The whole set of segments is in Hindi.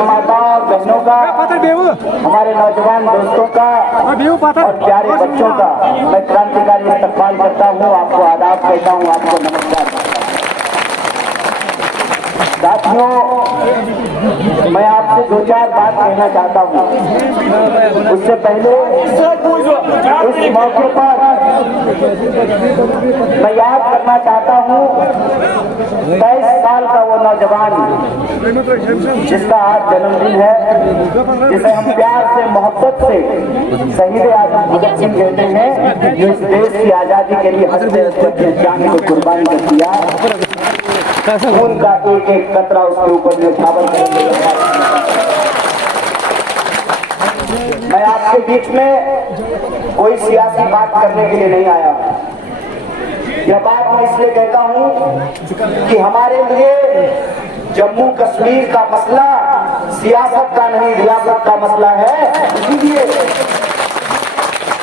माताओं बहनों का, हमारे नौजवान दोस्तों का और प्यारे बच्चों का मैं क्रांतिकारी इस्तकबाल करता हूँ। आपको आदाब कहता हूँ, आपको नमस्कार। साथियों, मैं आपसे दो चार बात कहना चाहता हूँ। उससे पहले इस मौके पर मैं याद करना चाहता हूँ 23 साल का वो नौजवान जिसका आज जन्मदिन है, जिसे हम प्यार से मोहब्बत से शहीद आजम भगत सिंह कहते हैं, जो इस देश की आजादी के लिए हंसते हंसते अपने जान को कुर्बानी कर दिया। खून का एक एक कतरा उसके ऊपर न्यौछावर करेंगे। मैं आपके बीच में कोई सियासी बात करने के लिए नहीं आया हूं। यह बात मैं इसलिए कहता हूं कि हमारे लिए जम्मू कश्मीर का मसला सियासत का नहीं, रियासत का मसला है।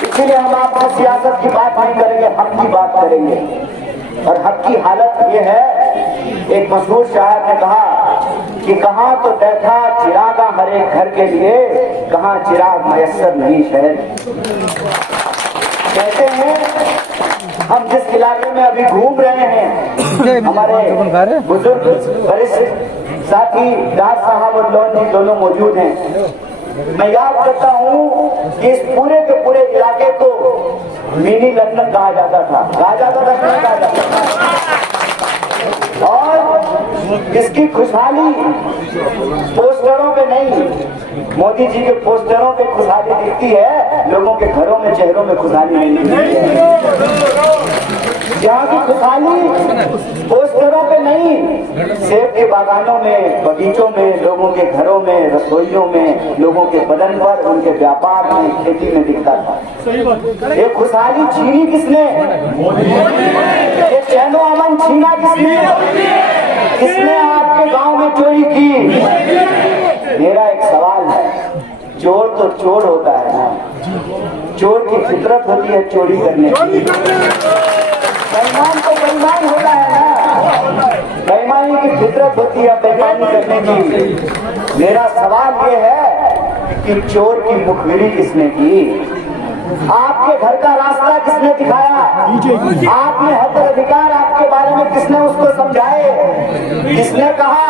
इसीलिए हम आपको सियासत की बात नहीं करेंगे, हक की बात करेंगे। और हक की हालत ये है, एक मशहूर शायर ने कहा कि कहाँ तो बैठा चिरागा हर एक घर के लिए, कहाँ चिराग मयस्सर नहीं शहर। कहते हैं हम जिस इलाके में अभी घूम रहे हैं, हमारे बुजुर्ग वरिष्ठ साथी दास साहब और लोन जी दोनों मौजूद हैं। मैं याद करता हूँ कि इस पूरे के पूरे इलाके को मिनी लंदन कहा जाता था, कहा जाता था। और इसकी खुशहाली पोस्टरों पे नहीं, मोदी जी के पोस्टरों पे खुशहाली दिखती है, लोगों के घरों में चेहरों में खुशहाली नहीं दिखती है। जहाँ की खुशहाली पोस्टरों पे नहीं, सेब के बागानों में, बगीचों में, लोगों के घरों में, रसोइयों में, लोगों के बदन पर, उनके व्यापार में, खेती में दिखता था। ये खुशहाली छीनी किसने? ये चैनो अमन छीना किसने? किसने आपके गांव में चोरी की? मेरा एक सवाल है, चोर तो चोर होता है ना, चोर की फितरत होती है चोरी करने की। बेईमान तो बेईमान होता है ना, बेईमानी की फितरत होती है बेईमानी करने की। मेरा सवाल ये है कि चोर की मुखबिरी किसने की? आपके घर का रास्ता किसने दिखाया? आपने हक अधिकार आपके बारे में किसने उसको समझाए? किसने कहा?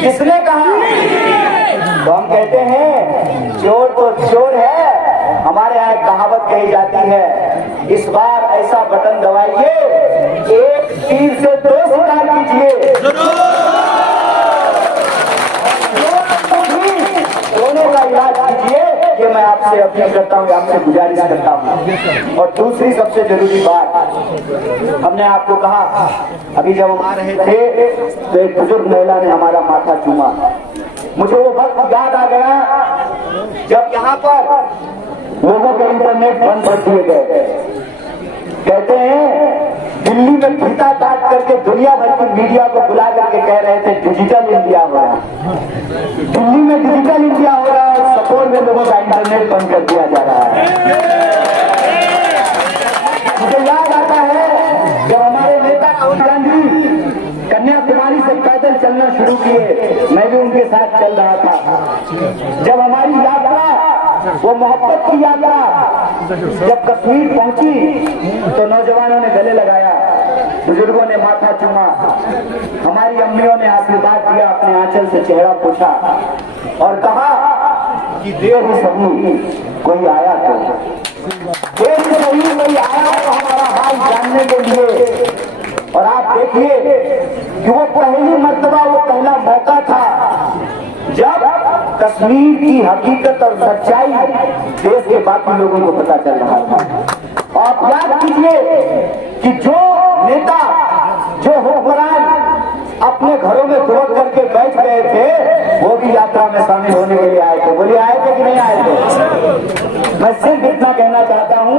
किसने कहा? तो हम कहते हैं चोर तो चोर है। हमारे यहाँ कहावत कही जाती है, इस बार ऐसा बटन दबाइए, एक तीर से दो शिकार कीजिए। सोने का इलाज कीजिए, ये मैं आपसे अपील करता हूँ, आपसे गुजारिश करता हूँ। और दूसरी सबसे जरूरी बात, हमने आपको कहा अभी जब हम आ रहे थे तो एक बुजुर्ग महिला ने हमारा माथा चूमा। मुझे वो वक्त याद आ गया जब यहाँ पर लोगों के इंटरनेट बंद कर दिए गए। कहते हैं दिल्ली में फीता काट करके दुनिया भर की मीडिया को बुला करके कह रहे थे डिजिटल इंडिया हो रहा है, दिल्ली में डिजिटल इंडिया हो रहा है, और सपोर में लोगों का इंटरनेट बंद कर दिया जा रहा है। मुझे याद आता है जब हमारे नेता राहुल गांधी कन्याकुमारी से पैदल चलना शुरू किए, मैं भी उनके साथ चल रहा था। जब हमारी यात्रा, वो मोहब्बत की यात्रा जब कश्मीर पहुंची तो नौजवानों ने गले लगाया, बुजुर्गों ने माथा चूमा, हमारी अम्मियों ने आशीर्वाद दिया, अपने आंचल से चेहरा पोछा और कहा कि देर ही सही कोई आया, तो देर ही सही कोई आया तो हमारा हाल जानने के लिए। और आप देखिए कि वो पहली मर्तबा, वो पहला मौका था जब कश्मीर की हकीकत और सच्चाई देश के बाकी लोगों को पता चल रहा था। आप याद कीजिए कि जो नेता, जो हुक्मरान अपने घरों में दुबक करके बैठ गए थे, वो भी यात्रा में शामिल होने के लिए आए थे। बोलिए आए थे कि नहीं आए थे? मैं सिर्फ इतना कहना चाहता हूँ,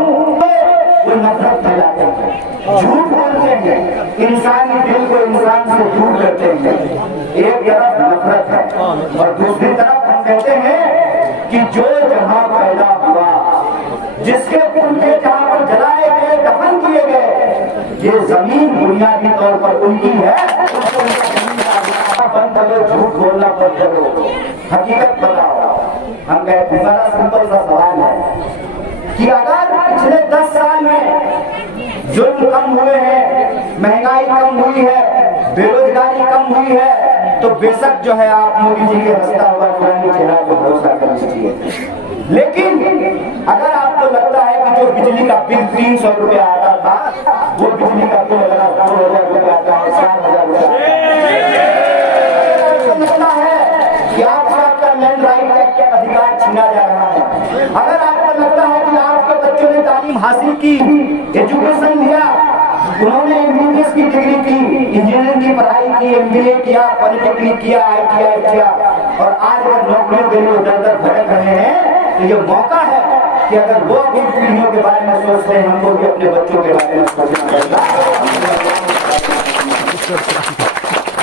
नफरत फैलाते हैं, झूठ बोलते हैं, इंसानी दिल को इंसान से दूर करते हैं। एक तरफ नफरत है और दूसरी तरफ हम कहते हैं कि जो जहां पैदा हुआ, जिसके उनके जहां पर जलाए गए, दफन किए गए, ये जमीन बुनियादी तौर पर उनकी है। बंद करो, झूठ बोलना बंद करो। हकीकत बताओ। हम कहते हैं बड़ा सिंपल सा सवाल है कि अगर पिछले 10 साल में जुर्म कम हुए हैं, महंगाई कम हुई है, बेरोजगारी कम हुई है, तो बेशक जो है आप मोदी जी के हंसता हुआ पुरानी चेहरा को भरोसा कर लीजिए। लेकिन अगर आपको लगता है कि जो बिजली का बिल 300 रुपया आता था, वो बिजली का बिल अगर 2000 रुपया आता है, 4000 रुपया लगता है कि आपका लैंड राइट का अधिकार छीना जा रहा है, अगर आपको लगता है कि आपके बच्चों ने तालीम हासिल की, एजुकेशन लिया, उन्होंने एमबीबीएस की डिग्री की, इंजीनियरिंग की पढ़ाई की, एमबीए किया, पॉलिटेक्निक किया, आईटीआई किया, और आज अगर नौकरियों के लिए उधर भटक रहे हैं, तो ये मौका है कि अगर वो अपनी पीढ़ियों के बारे में सोचते हैं, हमको भी अपने बच्चों के बारे में सोचना पड़ेगा।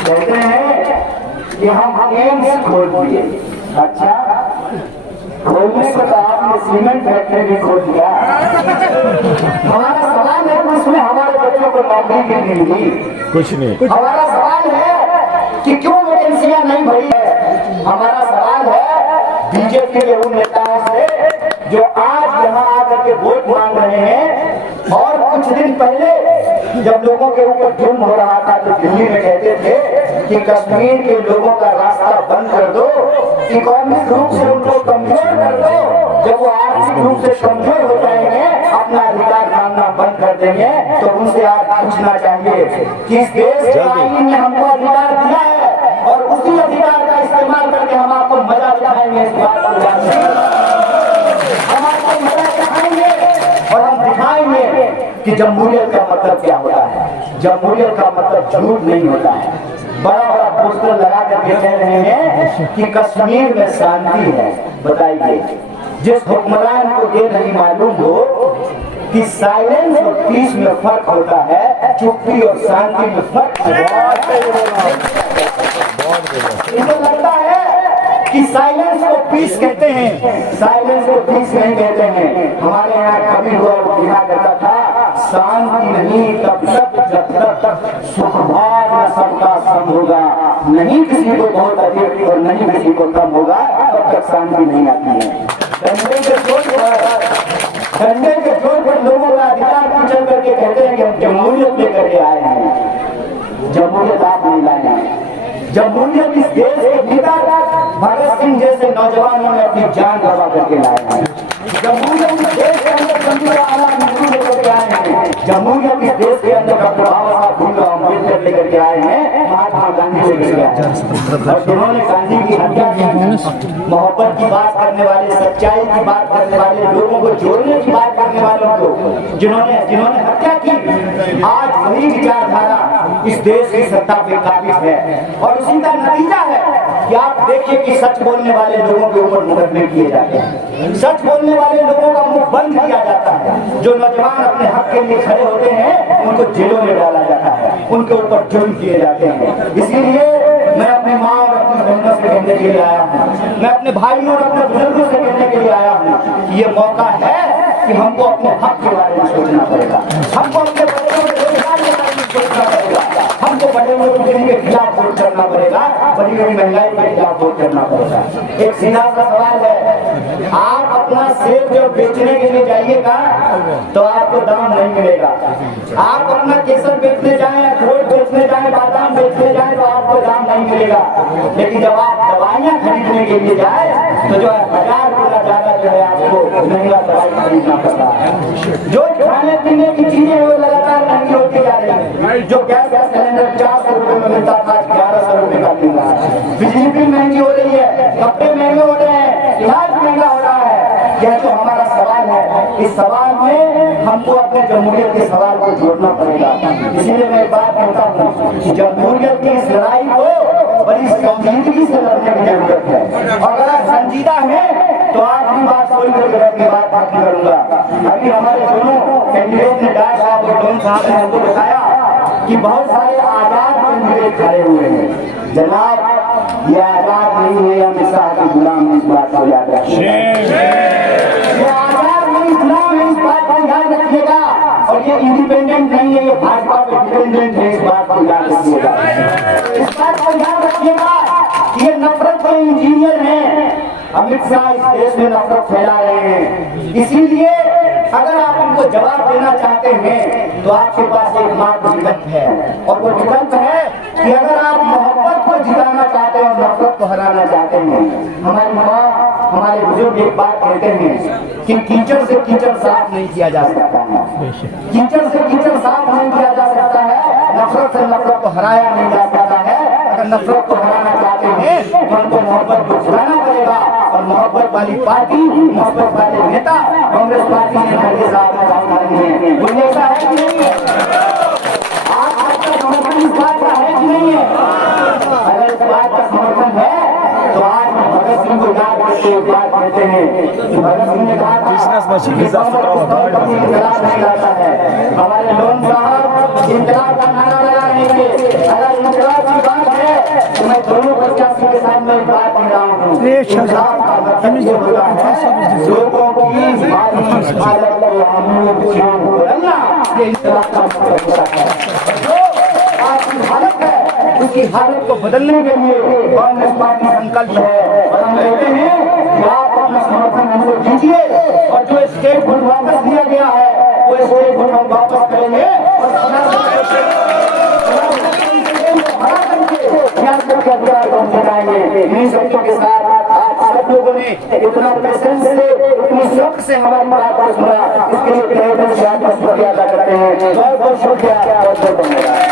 कहते हैं कि हम एम्स खोल दिए। अच्छा, खोलने को तो आपने सीमेंट फैक्ट्री भी खोल दिया। हमारा सवाल है कि उसमें हमारे बच्चों को नौकरी क्यों नहीं मिली? कुछ नहीं। हमारा सवाल है कि क्यों वैकेंसियां नहीं भरी है? हमारा सवाल है बीजेपी के उन नेताओं से जो आज यहाँ आकर के वोट मांग रहे हैं, और कुछ दिन पहले जब लोगों के ऊपर जुर्म हो रहा था तो दिल्ली में कहते थे कि कश्मीर के लोगों का रास्ता बंद कर दो, इकोनॉमिक रूप से उनको कमजोर कर दो। जब वो आर्थिक रूप से कमजोर हो जाएंगे, अपना अधिकार मांगना बंद कर देंगे, तो उनसे आज पूछना चाहिए कि इस देश के आईन ने हमको अधिकार दिया है, और उसी अधिकार का इस्तेमाल करके हम आपको मजा दिखाएंगे। इस बात को हम आपको मजा दिखाएंगे और हम दिखाएंगे कि जमहूरियत का मतलब क्या होता है। जमहूरियत का मतलब झूठ नहीं होता है। बड़ा बड़ा पोस्टर लगा करके कह रहे हैं कि कश्मीर में शांति है। बताइए, जिस हुक्मरान को ये नहीं मालूम हो कि साइलेंस और पीस में फर्क होता है, चुप्पी और शांति में फर्क इनको लगता है कि साइलेंस को पीस कहते हैं, साइलेंस को पीस नहीं कहते हैं। हमारे यहाँ कभी हुआ दिखा करता था, शांति नहीं तब तक जब तक सुखभाग न सबका सम होगा, नहीं किसी को बहुत अधिक और नहीं किसी को कम होगा, तब तक शांति नहीं आती है। डंडे के जोर पर लोगों का अधिकार कुचल करके कहते हैं कि हम जमहूरियत लेकर के आए हैं। जमहूरियत आप नहीं लाए हैं। जमहूरियत इस देश के भीतर भगत सिंह जैसे नौजवानों ने अपनी जान गंवा करके लाए हैं। जमहूरियत इस देश के अंदर लेकर के आए हैं। जमहूरियत इस देश के अंदर डॉक्टर बाबा साहब भीमराव अम्बेडकर लेकर के आए हैं, महात्मा गांधी लेकर के आए हैं। और जिन्होंने गांधी की हत्या की, मोहब्बत की बात करने वाले, सच्चाई की बात करने वाले, लोगों को जोड़ने की बात करने वालों को जिन्होंने हत्या की, आज वही विचारधारा इस देश की सत्ता पे काबिज है। और उसी का नतीजा है कि आप देखिए कि सच बोलने वाले लोगों के ऊपर मुकदमे किए जाते हैं, सच बोलने वाले लोगों का मुंह बंद किया जाता है। जो नौजवान अपने हक के लिए खड़े होते हैं, उनको जेलों में डाला जाता है, उनके ऊपर जुर्म किए जाते हैं। इसीलिए मैं अपनी माँ और अपनी बहनों से कहने के लिए आया हूँ, मैं अपने भाइयों और अपने बुजुर्गों से कहने के लिए आया हूँ कि ये मौका है कि हमको अपने हक के बारे में सोचना पड़ेगा, हमको अपने बच्चों के रोजगार के बारे में सोचना पड़ेगा, हमको बड़े हुए बिजली के खिलाफ वोट करना पड़ेगा, बड़ी बड़ी महंगाई के खिलाफ वोट करना पड़ेगा। एक सीधा सा सवाल है, आप अपना सेब जब बेचने के लिए जाइएगा तो आपको दाम नहीं मिलेगा। आप अपना केसर बेचने जाए, अखरोट बेचने जाए, बादाम बेचने जाए तो आपको दाम नहीं मिलेगा। लेकिन जब आप दवाइयाँ खरीदने के लिए जाए तो जो 1000 रुपया ज्यादा जो है आपको महंगा दवाई खरीदना पड़ता है। जो खाने पीने की चीजें वो लगातार महंगी होती जा रही है। जो गैस का सिलेंडर 400 रुपए में मिलता था, 1100 रुपए का मिल रहा है। बिजली भी महंगी हो रही है, कपड़े महंगे हो रहे हैं, इलाज महंगा हो रहा है। यह जो हमारा सवाल है, इस सवाल में हमको अपने जमहूरियत के सवाल को जोड़ना पड़ेगा। इसीलिए मैं बात कहता हूँ कि जमहूरियत की इस लड़ाई को बड़ी संजीदगी से लड़ने की जरूरत है। और अगर आप संजीदा है तो आखिरी बात कोई करके बात बाकी करूंगा। अभी हमारे दोनों कैंडिडेट ने, डाय साहब और डोन साहब ने हमको बताया कि बहुत सारे आजाद कैंडिडेट खड़े हुए हैं। जनाब, ये आजाद नहीं है, अमित शाह के गुलाम, इस बात को याद रखिएगा। ये आजाद नहीं, गुलाम है, इस बात को याद रखिएगा। और ये इंडिपेंडेंट नहीं है, ये भाजपा पे डिपेंडेंट है, इस बात को याद रखिएगा। इस बात को याद रखिएगा कि ये नफरत का इंजीन अमित शाह इस देश में नफरत फैला रहे हैं। इसीलिए अगर आप उनको जवाब देना चाहते हैं तो आपके पास एक मात्र विकल्प है, और वो विकल्प है कि अगर आप मोहब्बत को जिताना चाहते हैं और नफरत को हराना चाहते हैं। हमारी माँ, हमारे बुजुर्ग एक बात कहते हैं कि कीचड़ से कीचड़ साफ नहीं किया जा सकता है, कीचड़ से कीचड़ साफ नहीं किया जा सकता है, नफरत से नफरत को हराया नहीं जा सकता है। अगर नफरत को हराना चाहते हैं तो हमको मोहब्बत को जिताना पड़ेगा, और मोहब्बत वाली पार्टी, मोहब्बत वाले नेता कांग्रेस पार्टी ने हर साथ है। मुझे ऐसा है कि नहीं है? आपका समर्थन इस बात का है कि नहीं है? अगर इस बात का समर्थन है तो आज भगत सिंह को याद करके एक बात कहते हैं कि भगत सिंह ने कहा है हमारे लोन साहब इंकलाब का नारा लगा रहेंगे। अगर इंकलाब की बात है तो मैं दोनों प्रत्याशी के सामने एक बात कह रहा हूँ, इंकलाब का मतलब ये होता है लोगों की हालत को बदलना, ये इंकलाब का मतलब होता है। जो आपकी हालत है उसकी हालत को बदलने के लिए कांग्रेस पार्टी संकल्प है, और हम कहते हैं कि आप अपना समर्थन हमको दीजिए, और जो स्टेट वोट वापस दिया गया है वो स्टेट वोट हम वापस करेंगे, और अधिकार को हम जताएंगे। इन्हीं शब्दों के साथ आप सब लोगों ने इतना पेशेंस से, इतनी शौक से हमारी बात को सुना, इसके लिए अदा करते हैं। बहुत बहुत शुक्रिया, बहुत बहुत धन्यवाद।